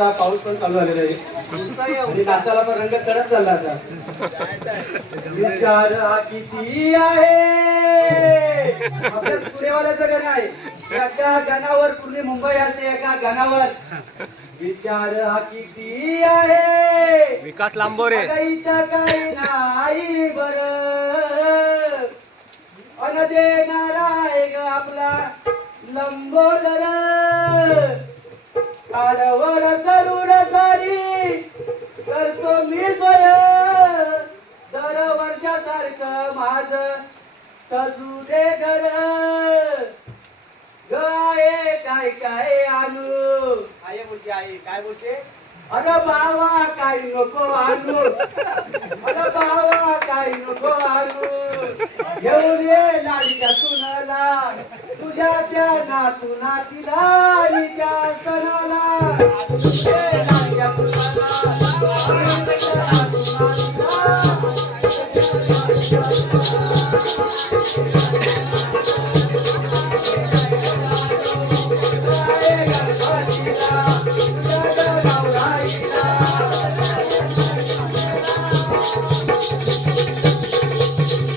आमचा पाऊस पण चालू झालेला आहे आणि नाचाला पण रंग चढत चालला आता. विचार हा किती आहे आपल्या पुणेवाल्याचं गाणं आहे. एका गाण्यावर पूर्ण मुंबई असते एका गाण्यावर. विचार हा किती आहे विकास लांबोरे काहीचं काही नाही बरं अन देणारा आहे ग आपला लंबोदर. आडवड करून सारी करतो मी सोय दर वर्षासारखं माझ सजू दे घर. गाये काय काय आणू आई बोलते आई काय बोलते अरे बाबा काय नको आणू अरे बाबा काय नको आणू घेऊन ये लाडीच्या सुनाला तुझ्या त्या नातू नातीला आणि त्या सणाला.